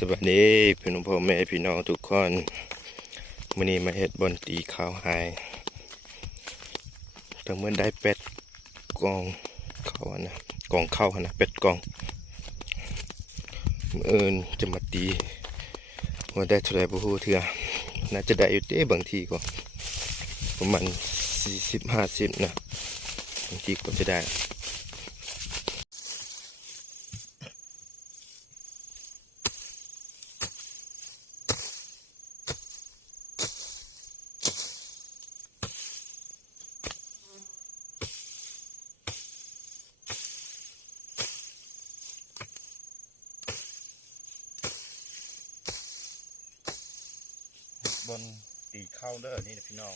สวัสดีพี่น้องพ่อแม่พี่น้องทุกคนมื้อนี้มาเฮ็ดบอนตีข้าวหายทั้งเมื่อได้เป็ดกองข้าวนะกองข้าวนะเป็ดกองมื้ออื่นจะมาตีว่าได้เท่าไหร่บ่ฮู้เทื่อน่าจะได้อยู่เด้บางทีก็ประมาณ40-50นะบางทีก็จะได้บนตีข้าวเด้อนี่นะพี่น้อง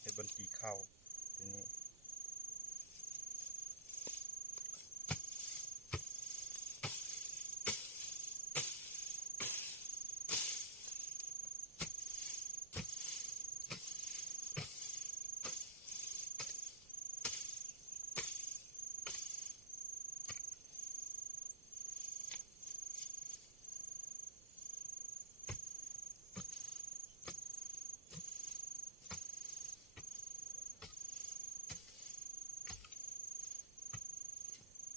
เฮ็ดบนตีข้าวตัวนี้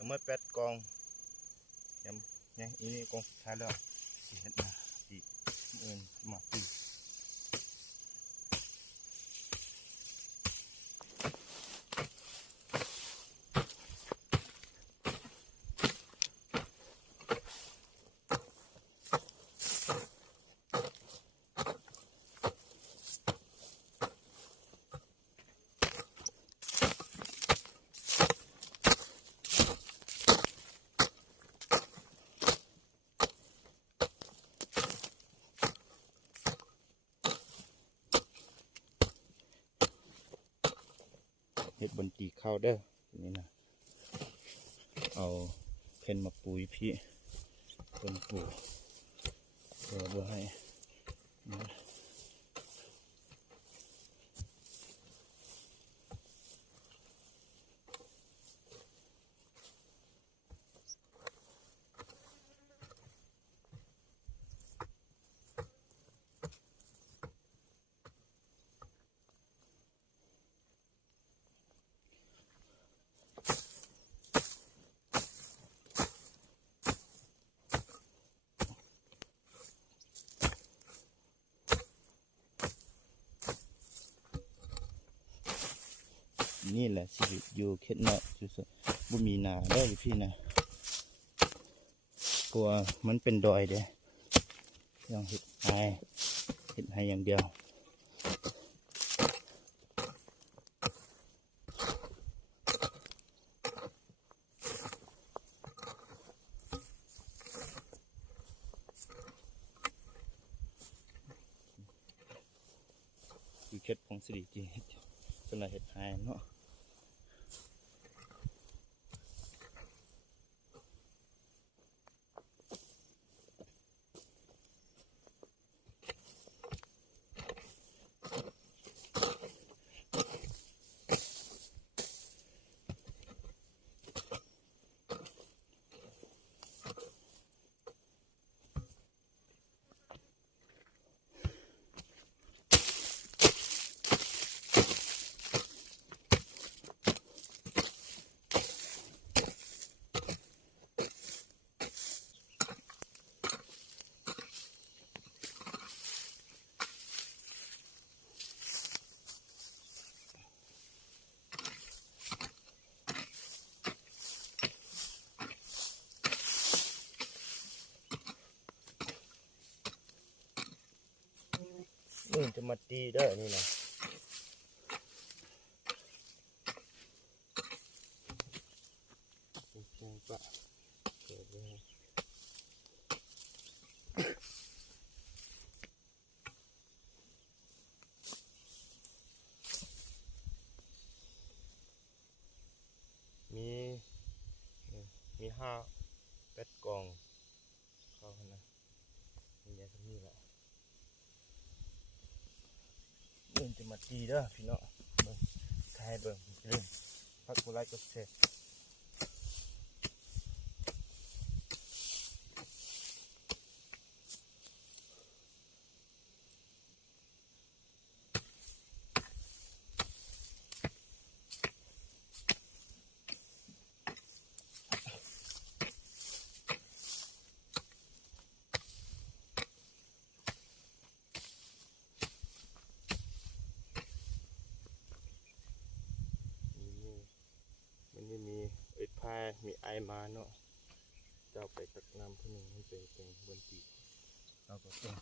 ทั้งหมด8กองยังอีนี่กองสุดท้ายแล้วสิเฮ็ดมาตีมื้ออื่นมาตีเฮ็ดบนตีข้าวเด้อนี่นะเอาเพนมาปุยพี่เป็นปูเพื่อบ่ให้นะนี่แหละชีวิตอยู่เข็ดเนาะสุดๆบ่มีนาเด้อพี่นะกลัวมันเป็นดอยเด้ยังเห็ดให้อย่างเดียวอยู่เข็ดของสิริจีส่วนใหญ่เห็ดให้เนาะนี่จะมาตีเด้อนี่นะมี8กองเข้านะนี่แหละที่นี่แหละนี่จะมาตีเด้อพี่น้องเบิ่งใครเบิ่งเรื่องพักกุไลก็เสร็จ เนาะจะเอาไปตักน้ำเพื่อหนึ่งมันเป็นบนตีเราก็ต้อง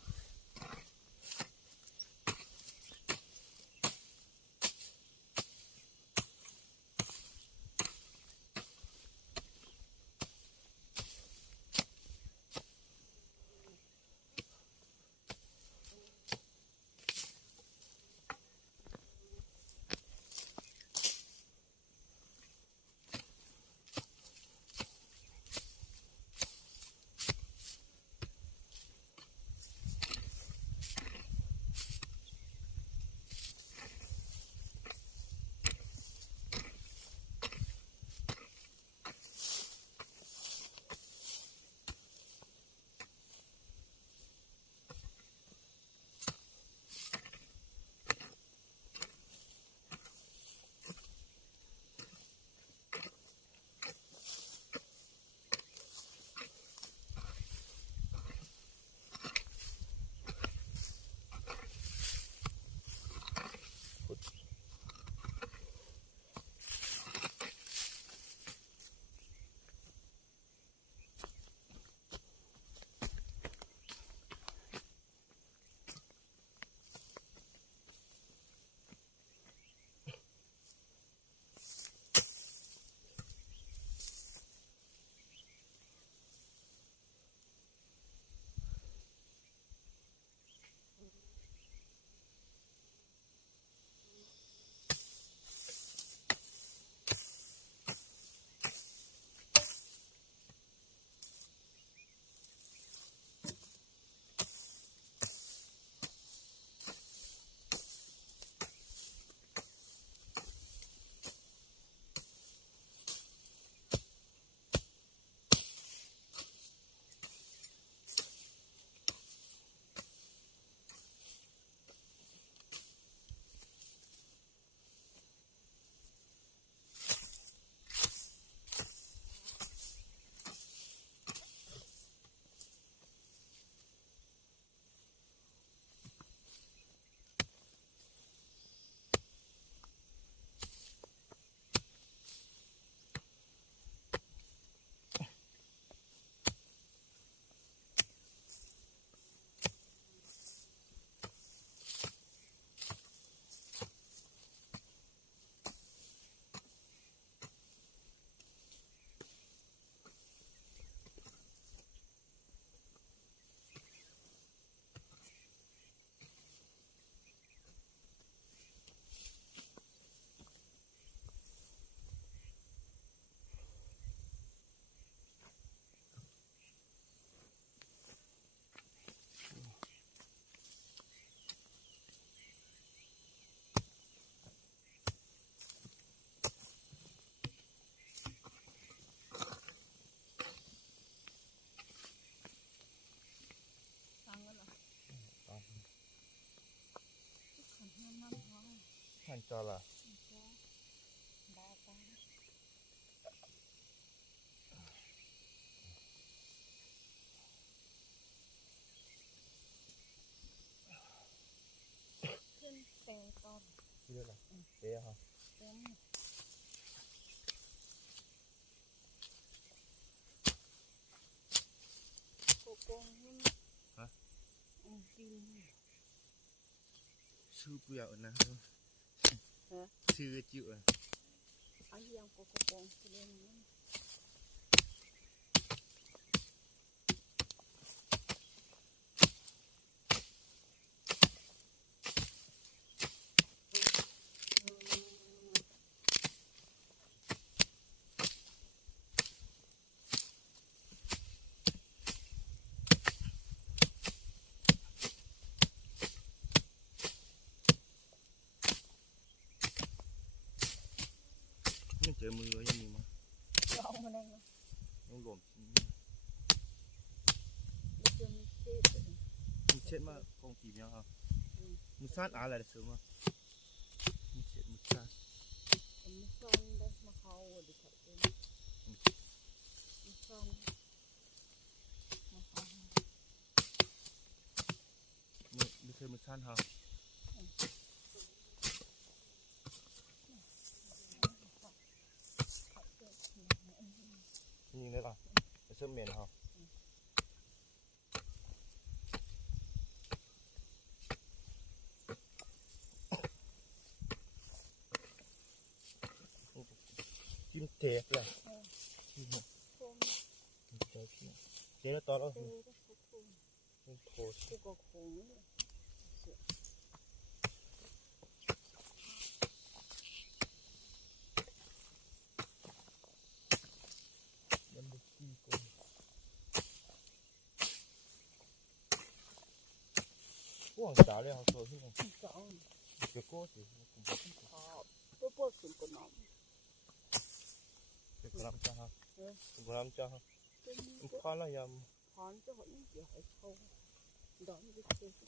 หันจอละขึ้นเตะก่อน ที่เรื่องอะไรเอ๊ะฮะโกโก้นี่ฮะปีนชื่อเปล่านะฮะชื่อจิ๋วอ่ะอายุยังโกโก้เล่นนี่ไม่เจอมือยังมีมั้ยเอามาได้ไหมยังหลวมไม่เจอมีเศษมีเช็ดมากองตีเนี่ยฮะมือสั้นอะไรเสริมมามีเช็ดมือสั้นมีซ้อนได้มาเขาดิค่ะมีซ้อนมาเขาไม่เคยมือสั้นฮะนี่ใน เมนเขาจิ้มเทปเลย โคม เจ๊แล้วตอนเรา เตะก็โคม โคตร กูก็โคงเลย มันบุกกี้กูพวกจ๋าเลยเขาโซ่ที่มัน สอง เจ้าโก้สิ ขอบตัวปวดสุดกว่าน้อง เป็นกระลำจ้าฮะเป็นกระลำจ้าฮะ เป็น มันข้าวละย พรจะหดนี่เดี๋ยวให้เขาดอนไปเจอ ำ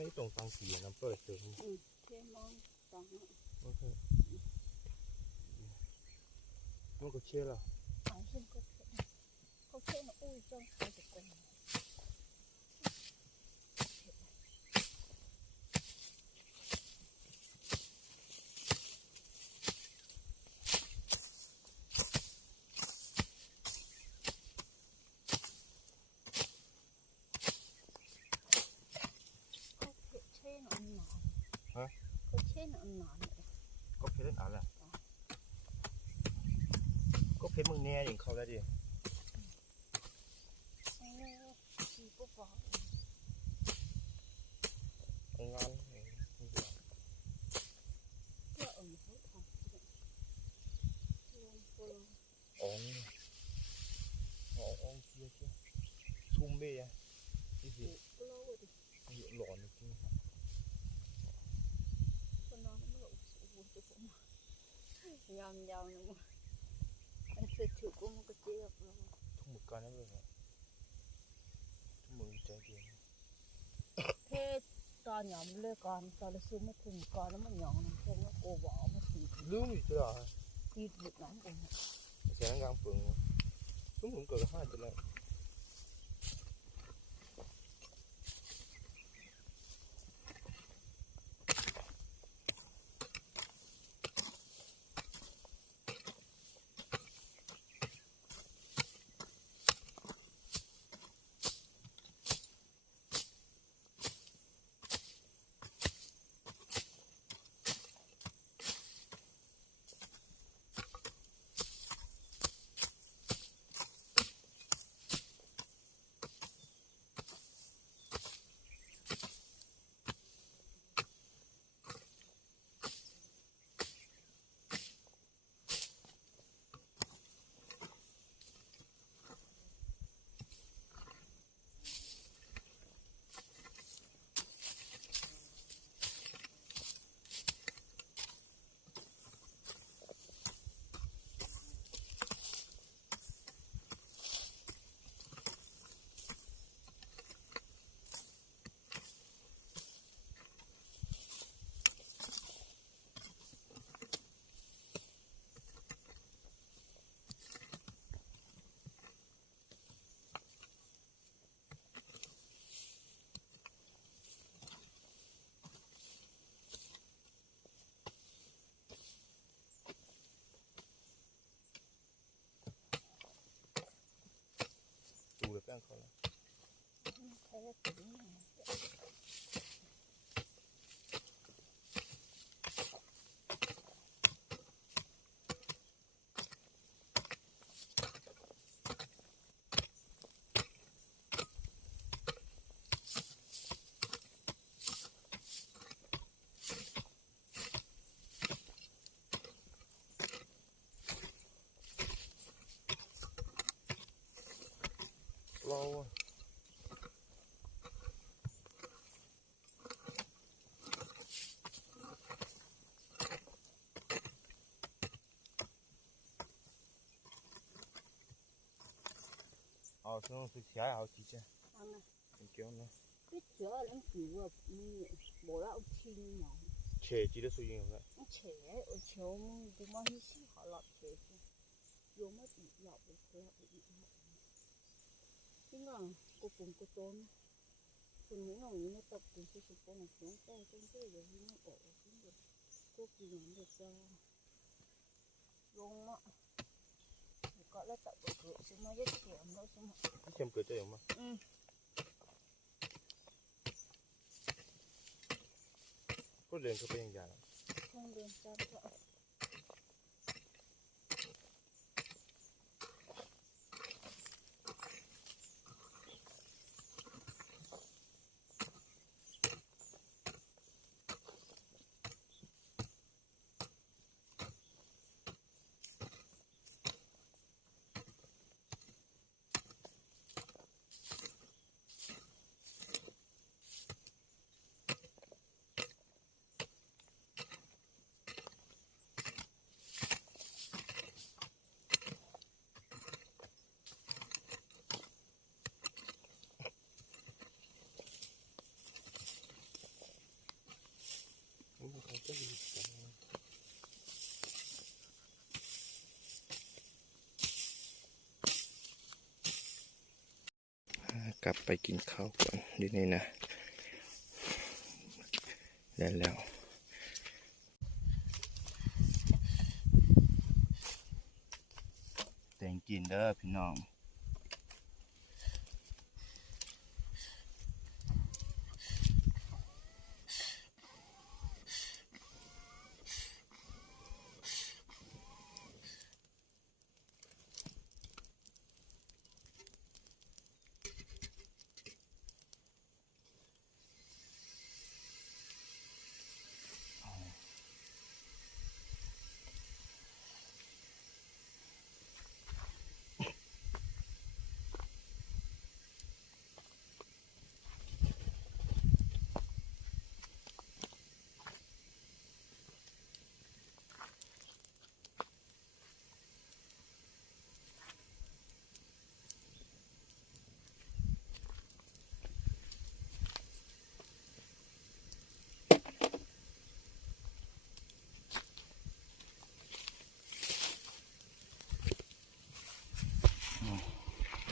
ไม่ตรงตังสีน้ำเปิดเสริม เทียนมองตัง มันก็มันก็เชื่อละ เอาซึ่งก็เขาเชื่ออุ้ยจังใครจะกงเขาเช่นอันหนอนเขาเช่นอันหนอน ก็เพชรอ่านแหละก็เพชรมึงแน่อย่างเขาแล้วดิ สีปุ๊บบอก งานเอง เพื่อเอาเขาทำลงตัว อ๋ออ๋อเชี่ยชุ่มเบ้ยนี่สิ เราดิ หลอนจริง คนนอนมันก็โอ้โหจะผมยาวยาวนะมึงไอ้เสื้อถือกูมันก็เจ็บแล้ว ทุ่มมือกันนั่นเลยทุ่มมือใจเย็น เทตอนหยอมเลือกก่อนตอนเราซื้อมาถึงก่อนแล้วมันหยองน้ำเค็มแล้วโกบอกมาตี ลืมอีกแล้ว ตีหยุดน้ำกูเนี่ย แสงกลางฝนทุ่มมือเกิดห้าจะแล้วดูเลยแป้งเขาแล้ว ใช้ได้ถึง好像是下好几只，啊呢，很叫呢。cái chỗ lên kiểu à, bộ lão thiên mà, 切记得属于了。 nó trẻ ở chỗ mà cũng mang đi xí họ lọt trẻ chứ, vô mất bị lọt được lọt bị lọt. Thế là cô cùng cô tôn, phần những người nó tập từ cái con này xuống tay trong cái rồi nó ổ xuống được, cô cùng làm được cho luôn á. Có là tập được cửa xuống nó rất khéo nó xuống. Xem cửa chơi không? Ừ. Có đường có bên dài. Không đường sao vậy? Gấp ไปกินข้าวก่อนดีนี่นะแล้วแต่งกินเด้อพี่น้อง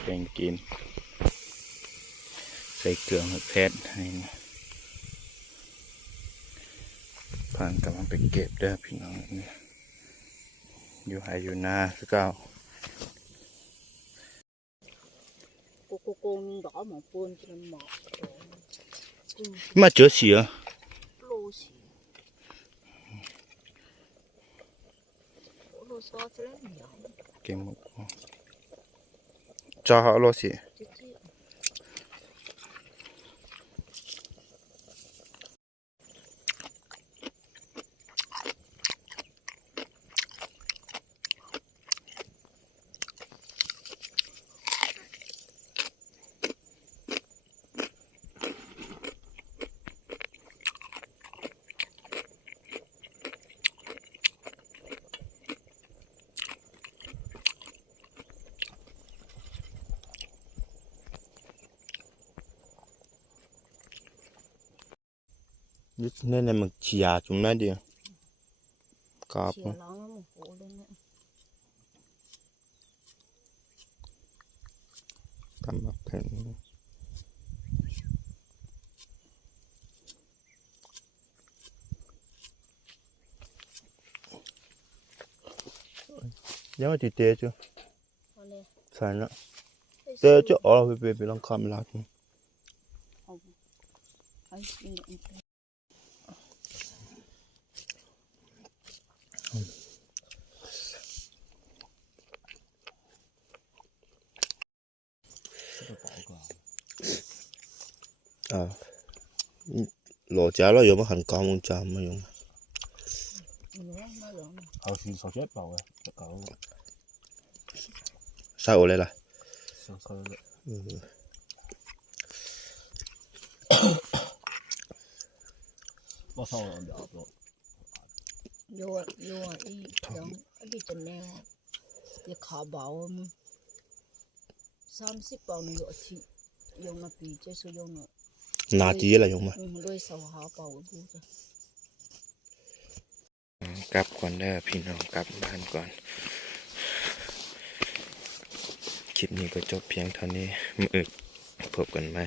แต่งกินใส่เกลือมะเพชรให้ผ่านกำลังไปเก็บเด้อพี่น้องอยู่ไหอยู่นาคือเก่า Cô nhưng đỏ mà buôn cho nên mọt rồi. มาเจอเสีย Lô xỉ. Lô xó cho lên nhỏ. เก่งมากจ้าเอาโลสิ Chứ chứ. ยึดนั่นน่ะมันเฉียจุ่มนั่นเดียวกรอบ Chìa lóng nó một vụ lên nữa. ทำแบบแผ่นยังไม่ติดเตะจ้ะ Thôi nè. ใส่ละ Ê, เตะ xưa จ้ะอ๋อไปลองคำลาด không. Ấy, đi nhận thế. 啊，羅仔啦，有乜行港網站乜用？ Nữa nó rồi. 後線熟咗一嚿嘅，一嚿晒我嚟啦。上曬嘅。我收兩隻咗。Vô đi giống đi chân neo. Đi khó bảo mà. 30 bao này ở thị dùng là vì chơi số dùng nữa นาจีอะไรยงมา đôi sầu hào bao ở bu rồi กลับก่อนเด้อพี่น้องกลับบ้านก่อน คลิปนี้ก็จบเพียงเท่านี้มื้ออื่นพบกันใหม่